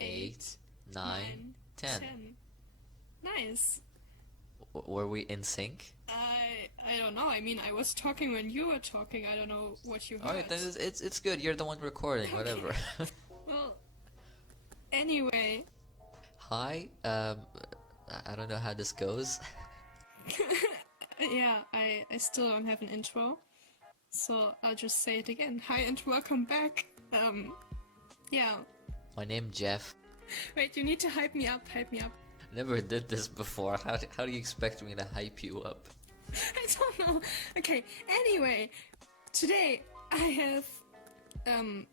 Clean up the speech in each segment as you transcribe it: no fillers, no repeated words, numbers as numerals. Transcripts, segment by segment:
8, 9, 9, 10. 10. Nice. Were we in sync? I don't know. I mean, I was talking when you were talking. I don't know what you Alright, heard. then it's good. You're the one recording, Okay. whatever. Well, anyway. Hi, I don't know how this goes. Yeah, I still don't have an intro. So I'll just say it again. Hi and welcome back. Yeah. My name Jeff. Wait, you need to hype me up. Hype me up. Never did this before. How do you expect me to hype you up? I don't know. Okay, anyway. Today I have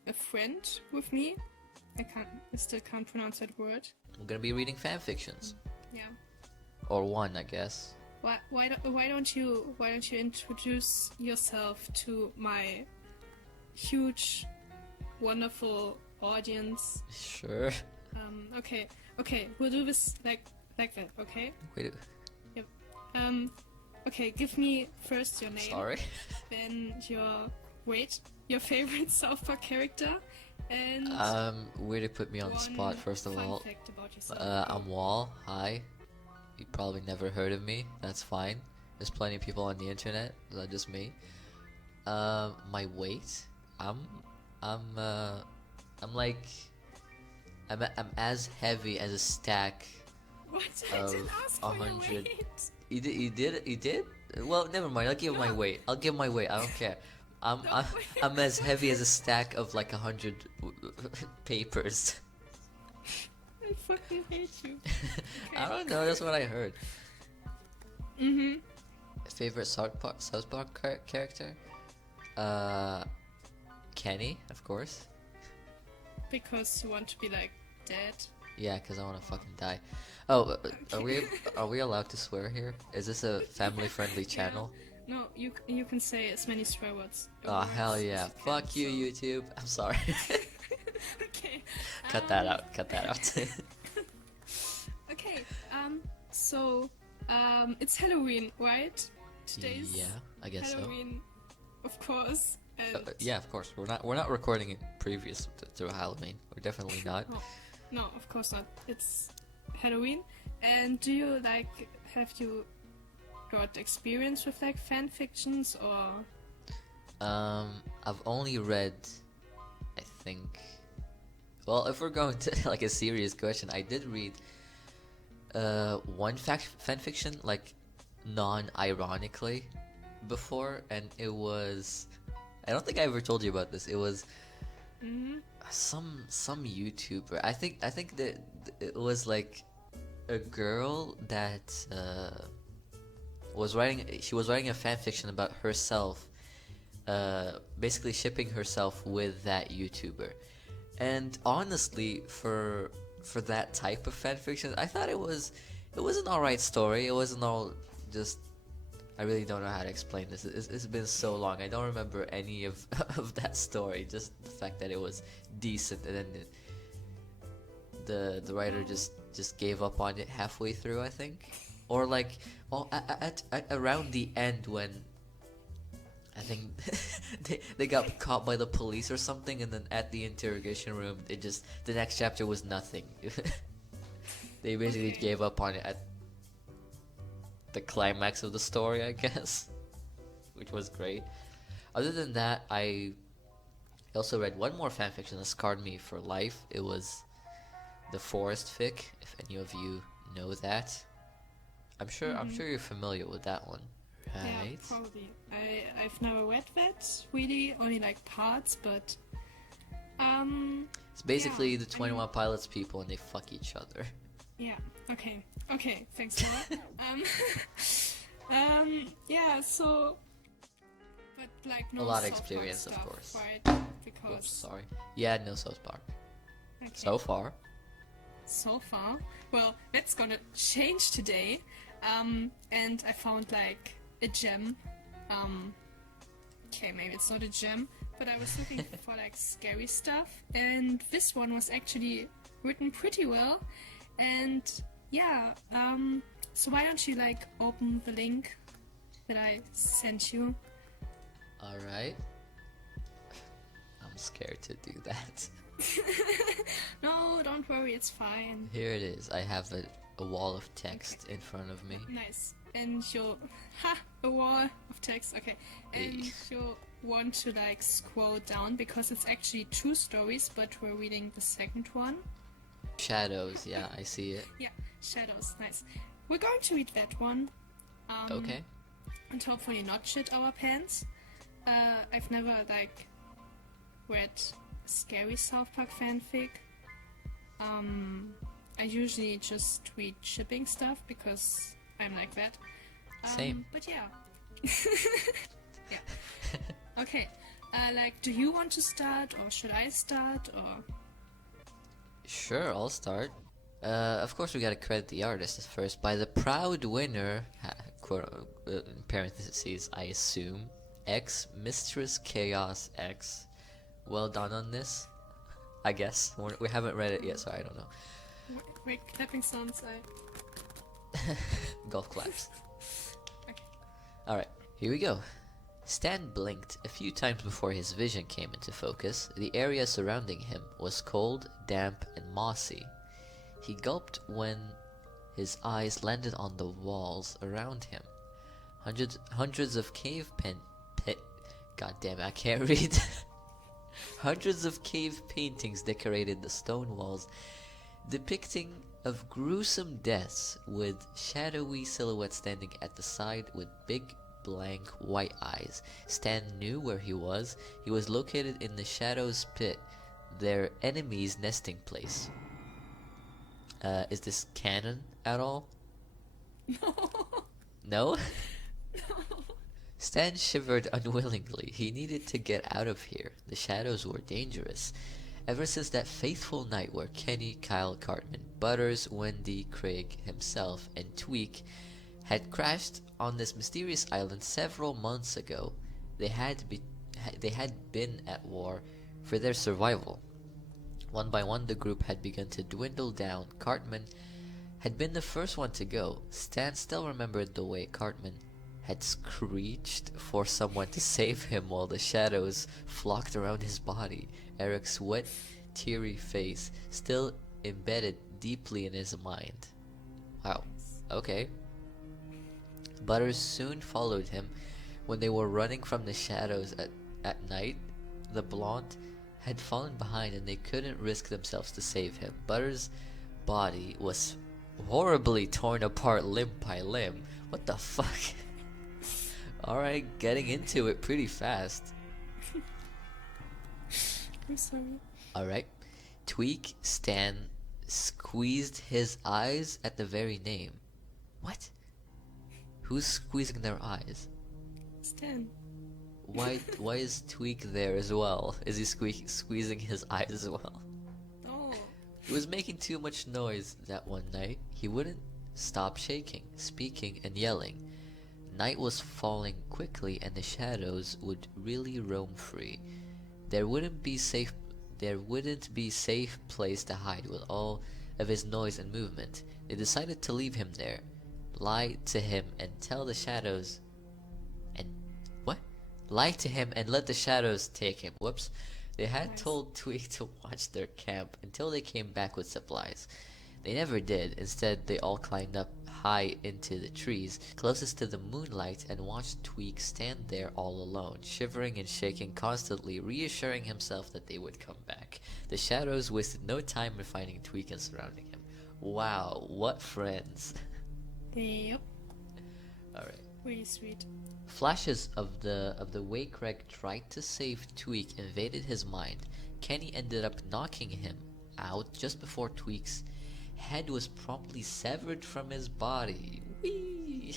a friend with me. I still can't pronounce that word. I'm gonna be reading fanfictions. Yeah. Or one, I guess. Why don't you introduce yourself to my huge, wonderful audience? Sure. Okay, we'll do this like that, okay? Wait. Yep. Okay, give me first your name. Sorry. Then your favorite South Park character, and Way to put me on the spot, first of fun all. fact about yourself. I'm Wall. Hi. You probably never heard of me. That's fine. There's plenty of people on the internet. It's not just me. My weight. I'm, I'm, uh, I'm like, I'm as heavy as a stack What? I of didn't ask for your 100. weight. You did? Well, never mind. I'll give my weight. I'll give my weight. I don't care. I'm, No, I'm, wait. I'm as heavy as a stack of like 100 papers. I fucking hate you. I don't know. That's what I heard. Mm-hmm. Favorite South Park character? Kenny, of course. Because you want to be like dead. Yeah, cause I wanna fucking die. Oh, Okay. are we allowed to swear here? Is this a family-friendly channel? No, you can say as many swear words. Oh hell as yeah! you can, Fuck you, so- YouTube. I'm sorry. Okay. Cut that out. Cut that out. Okay. So it's Halloween, right? Today's Yeah, I guess Halloween, of course. so. And Yeah, of course. We're not recording it previous to Halloween. We're definitely not. no, of course not. It's Halloween. And do you have you got experience with like fan fictions or? I've only read, I think. Well, if we're going to like a serious question, I did read one fanfiction like non-ironically before, and it was, I don't think I ever told you about this. It was Mm-hmm. some YouTuber. I think that it was like a girl that she was writing a fanfiction about herself, basically shipping herself with that YouTuber. And honestly, for that type of fanfiction, I thought it was an alright story. It wasn't all just. I really don't know how to explain this. It's been so long. I don't remember any of of that story. Just the fact that it was decent, and then the writer just gave up on it halfway through, I think, or like, well, at around the end when I think they got caught by the police or something, and then at the interrogation room, the next chapter was nothing. They basically Okay. gave up on it at the climax of the story, I guess, which was great. Other than that, I also read one more fanfiction that scarred me for life. It was the Forest Fic, if any of you know that. I'm sure you're familiar with that one, right? Yeah, probably. I've never read that really, only like parts, but It's basically yeah, the 21 Pilots people and they fuck each other. yeah. Okay. Thanks a lot. Yeah. So, but like A no lot of South Park experience, of stuff, course. right? Oops, Because sorry. Yeah, no South Park. okay. So far. So far. Well, that's gonna change today. And I found like a gem. Okay, maybe it's not a gem, but I was looking for like scary stuff, and this one was actually written pretty well. And yeah, so why don't you like open the link that I sent you? Alright. I'm scared to do that. No, don't worry, it's fine. Here it is. I have a wall of text in front of me. Nice. And you'll... a wall of text. Okay. And Hey. you'll want to like scroll down because it's actually 2 stories, but we're reading the second one. Shadows, yeah, I see it. Yeah, Shadows. Nice. We're going to read that one. Okay. And hopefully not shit our pants. I've never like read scary South Park fanfic. I usually just read shipping stuff because I'm like that. Same. But yeah. Yeah. Okay. Like, do you want to start or should I start or? Sure, I'll start. Of course, we gotta credit the artist first. By the proud winner, in parentheses, I assume, X Mistress Chaos X. Well done on this, I guess. We haven't read it yet, so I don't know. Wait, clapping sounds. Golf claps. Okay. Alright, here we go. Stan blinked a few times before his vision came into focus. The area surrounding him was cold, damp, and mossy. He gulped when his eyes landed on the walls around him. Hundreds of cave God damn it, I can't read. Hundreds of cave paintings decorated the stone walls, depicting of gruesome deaths, with shadowy silhouettes standing at the side with big blank white eyes. Stan knew where he was. He was located in the Shadows Pit, their enemy's nesting place. Is this canon at all? No. No? Stan shivered unwillingly. He needed to get out of here. The shadows were dangerous. Ever since that faithful night where Kenny, Kyle, Cartman, Butters, Wendy, Craig himself, and Tweak had crashed on this mysterious island several months ago, they had been at war for their survival. One by one, the group had begun to dwindle down. Cartman had been the first one to go. Stan still remembered the way Cartman had screeched for someone to save him while the shadows flocked around his body. Eric's wet, teary face still embedded deeply in his mind. Wow, okay. Butters soon followed him. When they were running from the shadows at night, the blonde had fallen behind and they couldn't risk themselves to save him. Butters' body was horribly torn apart limb by limb. What the fuck? Alright, getting into it pretty fast. I'm sorry. Alright. Tweak, Stan squeezed his eyes at the very name. What? Who's squeezing their eyes? Stan. Why is Tweak there as well? Is he squeezing his eyes as well? Oh. He was making too much noise that one night. He wouldn't stop shaking, speaking, and yelling. Night was falling quickly and the shadows would really roam free. There wouldn't be safe place to hide with all of his noise and movement. They decided to leave him there, lie to him and tell the shadows lie to him and let the shadows take him. Whoops. They had Nice. told Tweak to watch their camp until they came back with supplies. They never did. Instead, they all climbed up high into the trees closest to the moonlight and watched Tweak stand there all alone, shivering and shaking constantly, reassuring himself that they would come back. The shadows wasted no time in finding Tweak and surrounding him. Wow, what friends. Yep. Alright. Really sweet. Flashes of the way Craig tried to save Tweak invaded his mind. Kenny ended up knocking him out just before Tweak's head was promptly severed from his body. Whee!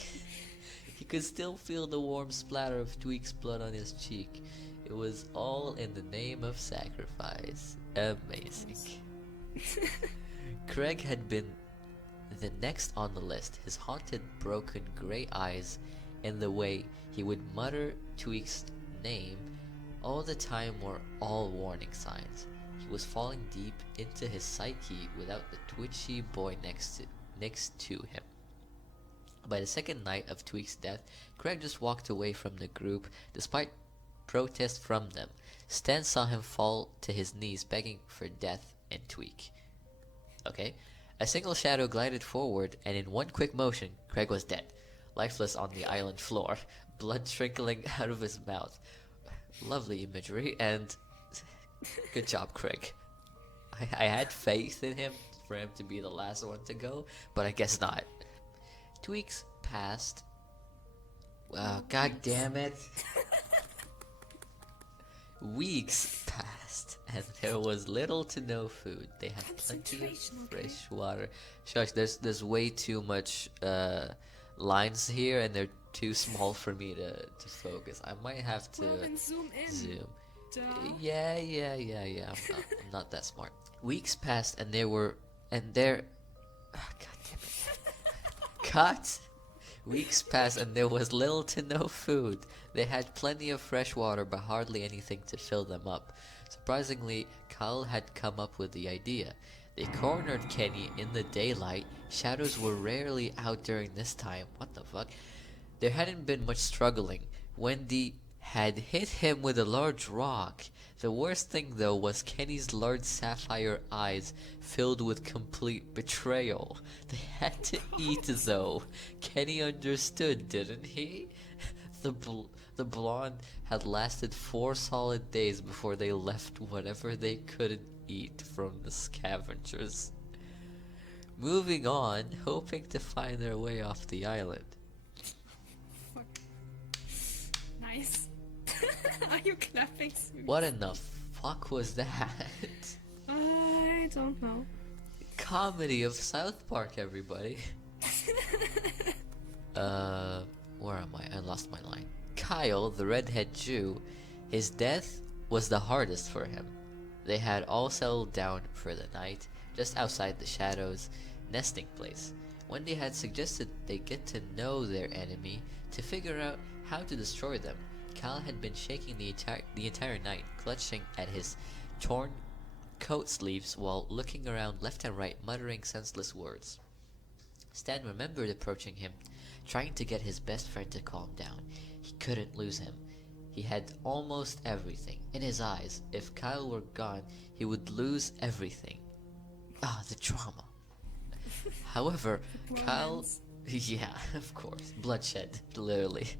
He could still feel the warm splatter of Tweak's blood on his cheek. It was all in the name of sacrifice. Amazing. Craig had been the next on the list, his haunted, broken, gray eyes and the way he would mutter Tweak's name all the time were all warning signs. He was falling deep into his psyche without the twitchy boy next to him. By the second night of Tweak's death, Craig just walked away from the group despite protest from them. Stan saw him fall to his knees begging for death and tweak. Okay. A single shadow glided forward, and in one quick motion, Craig was dead, lifeless on the island floor, blood trickling out of his mouth. Lovely imagery, and good job, Craig. I had faith in him for him to be the last one to go, but I guess not. 2 weeks passed. Wow, god damn it. Weeks passed, and there was little to no food. They had plenty of fresh water. Shush, there's way too much lines here, and they're too small for me to focus. I might have to zoom in. zoom. Duh. Yeah. I'm not that smart. Weeks passed, and God damn it. Cut. Weeks passed, and there was little to no food. They had plenty of fresh water, but hardly anything to fill them up. Surprisingly, Kyle had come up with the idea. They cornered Kenny in the daylight. Shadows were rarely out during this time. What the fuck? There hadn't been much struggling. Wendy had hit him with a large rock. The worst thing, though, was Kenny's large sapphire eyes filled with complete betrayal. They had to eat, though. Kenny understood, didn't he? The blonde had lasted 4 solid days before they left whatever they couldn't eat from the scavengers. Moving on, hoping to find their way off the island. Fuck. Nice. Are you clapping? What in the fuck was that? I don't know. Comedy of South Park, everybody. Where am I? I lost my line. Kyle, the redhead Jew, his death was the hardest for him. They had all settled down for the night, just outside the Shadows' nesting place. Wendy had suggested they get to know their enemy to figure out how to destroy them. Kyle had been shaking the entire night, clutching at his torn coat sleeves while looking around left and right, muttering senseless words. Stan remembered approaching him, trying to get his best friend to calm down. He couldn't lose him. He had almost everything. In his eyes, if Kyle were gone, he would lose everything. Ah, the drama. However, Kyle... Yeah, of course. Bloodshed, literally.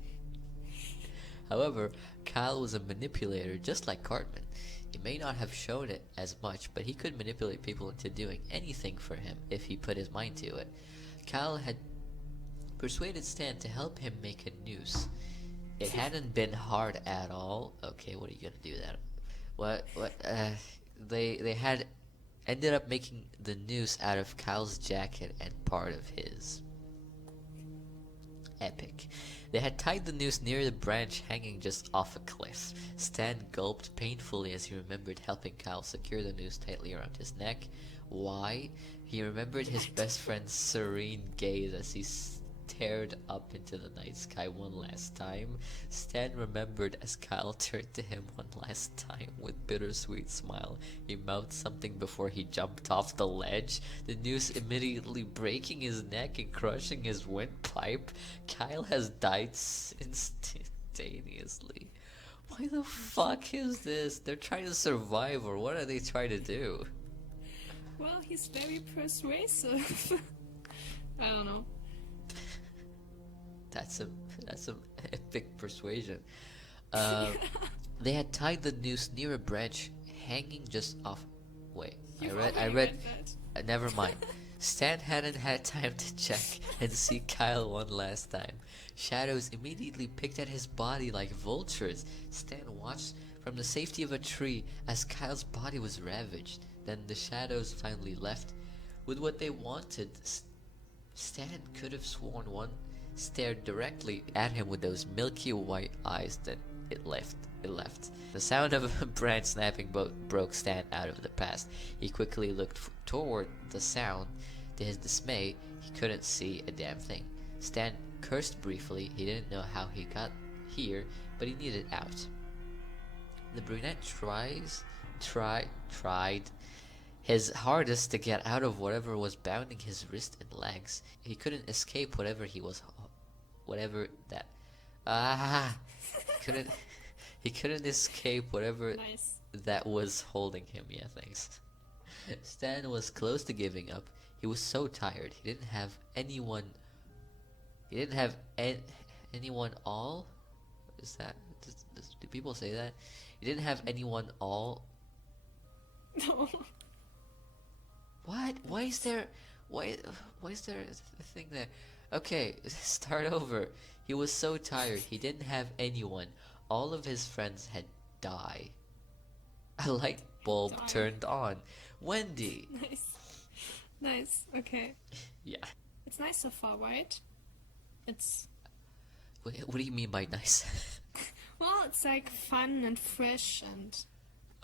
However, Kyle was a manipulator just like Cartman. He may not have shown it as much, but he could manipulate people into doing anything for him if he put his mind to it. Kyle had persuaded Stan to help him make a noose. It hadn't been hard at all. Okay, what are you gonna do that? They had ended up making the noose out of Kyle's jacket and part of his. Epic. They had tied the noose near the branch hanging just off a cliff. Stan gulped painfully as he remembered helping Kyle secure the noose tightly around his neck. Why? He remembered his best friend's serene gaze as he stared up into the night sky one last time. Stan remembered as Kyle turned to him one last time with bittersweet smile. He mouthed something before he jumped off the ledge, the noose immediately breaking his neck and crushing his windpipe. Kyle has died instantaneously. Why the fuck is this? They're trying to survive, or what are they trying to do? Well, he's very persuasive. I don't know. That's some epic persuasion. They had tied the noose near a branch hanging just off. Wait, I read. Never mind. Stan hadn't had time to check and see Kyle one last time. Shadows immediately picked at his body like vultures. Stan watched from the safety of a tree as Kyle's body was ravaged. Then the shadows finally left with what they wanted. Stan could have sworn one stared directly at him with those milky white eyes, then it left. The sound of a branch snapping broke Stan out of the past. He quickly looked toward the sound. To his dismay, he couldn't see a damn thing. Stan cursed briefly. He didn't know how he got here, but he needed out. The brunette tried his hardest to get out of whatever was bounding his wrist and legs. He couldn't escape He couldn't escape whatever Nice. that was holding him. Yeah, thanks. Stan was close to giving up. He was so tired. He didn't have anyone. He didn't have anyone all. Is that? Do people say that? He didn't have anyone all. No. What? Why is there? Why is there a thing there? Okay, start over. He was so tired. He didn't have anyone. All of his friends had died. A light bulb Died. turned on. Wendy. Nice. Nice. Okay. Yeah. It's nice so far, right? It's What do you mean by nice? well, it's like fun and fresh and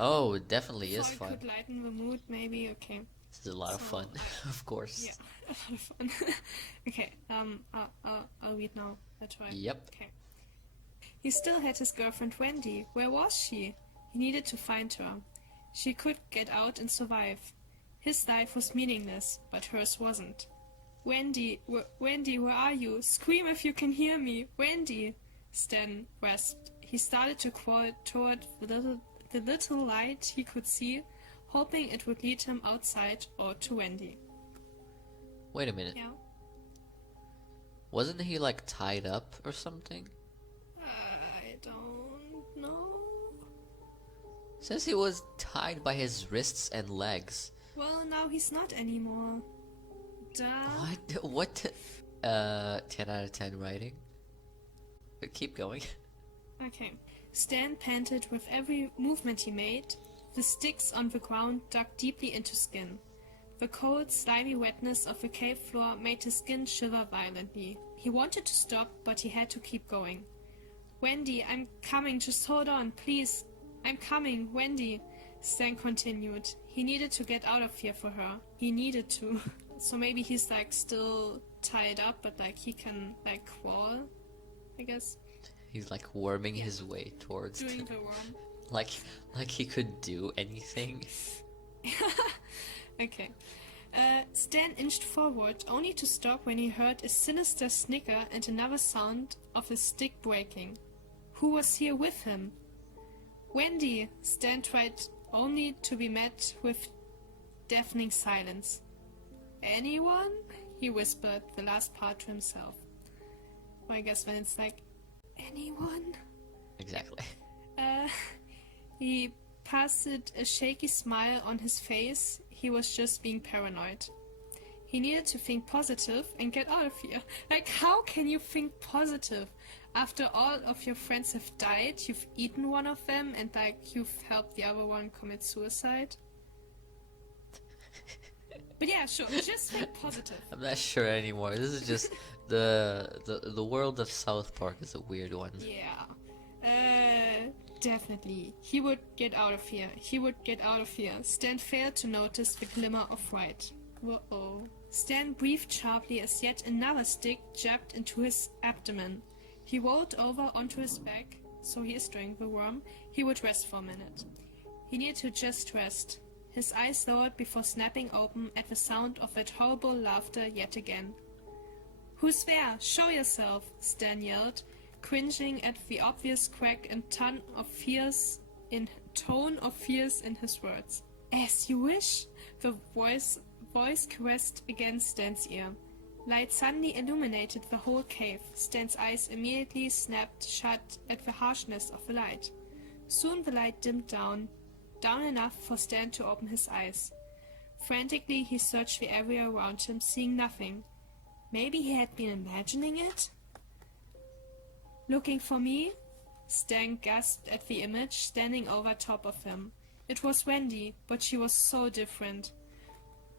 Oh, it definitely is so it fun. could lighten the mood, maybe. Okay. This is a lot of So, fun, of course. Yeah, a lot of fun. Okay. I'll read now. That's right. Yep. Okay. He still had his girlfriend Wendy. Where was she? He needed to find her. She could get out and survive. His life was meaningless, but hers wasn't. Wendy, Wendy, where are you? Scream if you can hear me. Wendy! Stan rasped. He started to crawl toward the little light he could see, hoping it would lead him outside or to Wendy. Wait a minute. Yeah. Wasn't he like tied up or something? I don't know. Says he was tied by his wrists and legs. Well, now he's not anymore. Duh. What? What? 10 out of 10 writing. Keep going. Okay. Stan panted with every movement he made. The sticks on the ground dug deeply into skin. The cold, slimy wetness of the cave floor made his skin shiver violently. He wanted to stop, but he had to keep going. Wendy, I'm coming, just hold on, please. I'm coming, Wendy, Stan continued. He needed to get out of here for her. He needed to. So maybe he's like still tied up, but like he can like crawl, I guess. He's like worming his way towards Doing the worm. like he could do anything. Okay. Stan inched forward, only to stop when he heard a sinister snicker and another sound of a stick breaking. Who was here with him? Wendy! Stan tried, only to be met with deafening silence. Anyone? He whispered the last part to himself. Well, I guess when it's like, anyone? Exactly. He pasted a shaky smile on his face. He was just being paranoid. He needed to think positive and get out of here. Like, how can you think positive? After all of your friends have died, you've eaten one of them, and like you've helped the other one commit suicide. But yeah, sure, just think positive. I'm not sure anymore. This is just the world of South Park is a weird one. Yeah. Definitely. He would get out of here. He would get out of here. Stan failed to notice the glimmer of light. Uh-oh. Stan breathed sharply as yet another stick jabbed into his abdomen. He rolled over onto his back, so he is doing the worm. He would rest for a minute. He needed to just rest. His eyes lowered before snapping open at the sound of that horrible laughter yet again. Who's there? Show yourself, Stan yelled, cringing at the obvious crack and tone of fears in his words. As you wish, the voice caressed against Stan's ear. Light suddenly illuminated the whole cave. Stan's eyes immediately snapped shut at the harshness of the light. Soon the light dimmed down enough for Stan to open his eyes. Frantically he searched the area around him, seeing nothing. Maybe he had been imagining it? Looking for me? Stan gasped at the image standing over top of him. It was Wendy, but she was so different.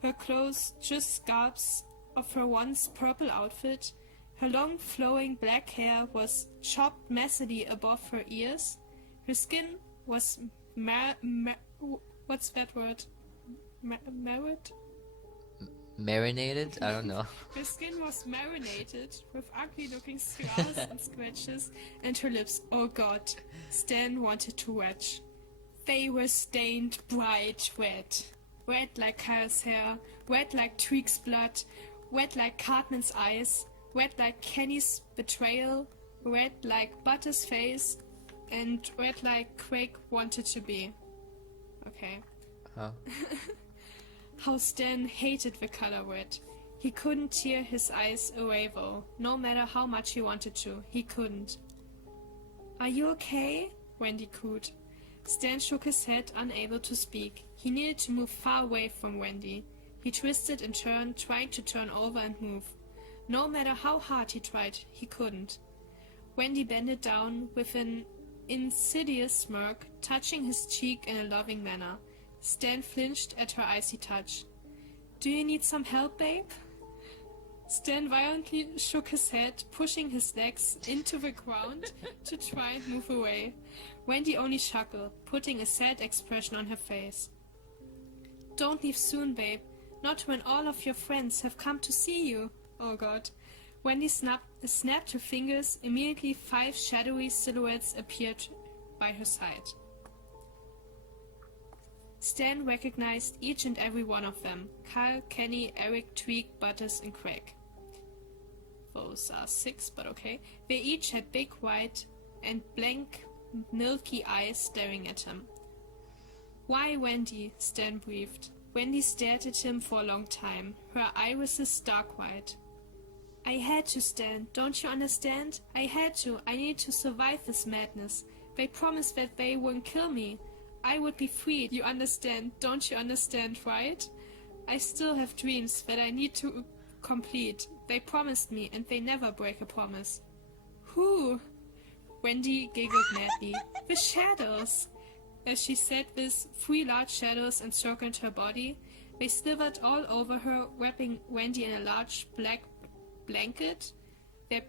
Her clothes just scraps of her once purple outfit. Her long flowing black hair was chopped messily above her ears. Her skin was what's that word? Married? Marinated? I don't know. Her skin was marinated with ugly-looking scars and scratches, and her lips, oh god, Stan wanted to retch. They were stained bright red. Red like Kyle's hair, red like Tweak's blood, red like Cartman's eyes, red like Kenny's betrayal, red like Butter's face, and read like Craig wanted to be. Okay. Huh? How Stan hated the color red. He couldn't tear his eyes away though, no matter how much he wanted to, he couldn't. Are you okay? Wendy cooed. Stan shook his head, unable to speak. He needed to move far away from Wendy. He twisted and turned, trying to turn over and move. No matter how hard he tried, he couldn't. Wendy bended down with an insidious smirk, touching his cheek in a loving manner. Stan flinched at her icy touch. Do you need some help, babe? Stan violently shook his head, pushing his legs into the ground to try and move away. Wendy only chuckled, putting a sad expression on her face. Don't leave soon, babe. Not when all of your friends have come to see you. Oh god. Wendy snapped her fingers. Immediately 5 shadowy silhouettes appeared by her side. Stan recognized each and every one of them. Kyle, Kenny, Eric, Tweak, Butters, and Craig. Those are 6, but okay. They each had big white and blank milky eyes staring at him. Why, Wendy? Stan breathed. Wendy stared at him for a long time, her irises dark white. I had to, Stan. Don't you understand? I had to. I needed to survive this madness. They promised that they wouldn't kill me. I would be freed. You understand? Don't you understand, right? I still have dreams that I need to complete. They promised me, and they never break a promise. Who? Wendy giggled madly. The shadows! As she said this, 3 large shadows encircled her body. They slithered all over her, wrapping Wendy in a large black blanket, their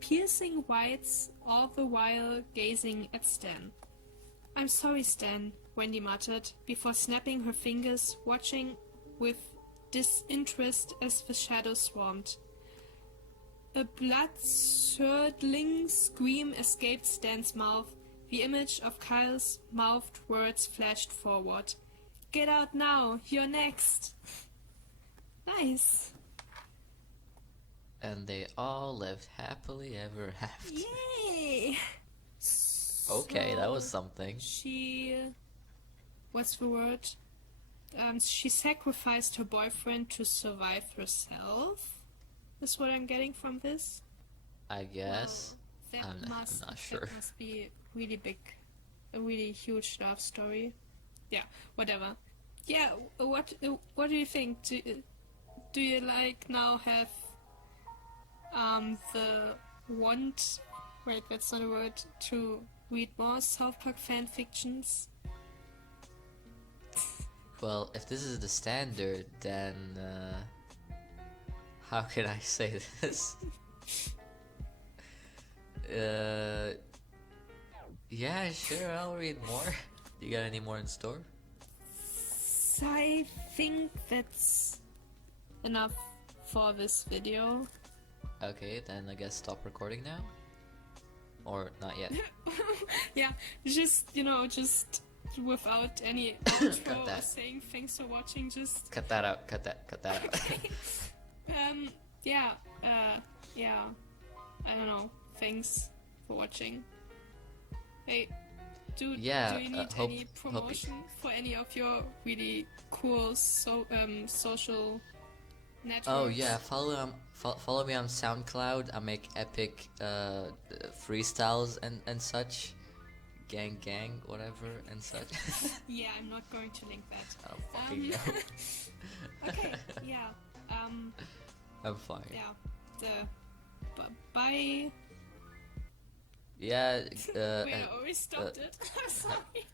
piercing whites all the while gazing at Stan. I'm sorry, Stan, Wendy muttered, before snapping her fingers, watching with disinterest as the shadows swarmed. A blood-curdling scream escaped Stan's mouth. The image of Kyle's mouthed words flashed forward. Get out now! You're next! Nice! And they all lived happily ever after. Yay! Okay, that was So, something. what's the word? She sacrificed her boyfriend to survive herself? Is what I'm getting from this? I guess. Well, I'm not sure. That must be really big, a really huge love story. Yeah, whatever. Yeah, what do you think? Do you like now have the want? Wait, that's not a word. To read more South Park fan fictions? Well, if this is the standard, then how can I say this? Yeah, sure, I'll read more. You got any more in store? I think that's enough for this video. Okay, then I guess stop recording now? Or not yet? Yeah, just without any outro Cut or that. saying thanks for watching, just Cut that out, cut that out. okay. Yeah, yeah, I don't know, thanks for watching. Hey, do Yeah, you need hope any you- promotion for any of your really cool social networks? Oh yeah, follow me on SoundCloud. I make epic freestyles and such. Gang, whatever, and such. Yeah, I'm not going to link that. I don't fucking know. Okay, yeah, I'm fine. yeah, bye. Yeah, Wait, I already stopped it. I'm sorry.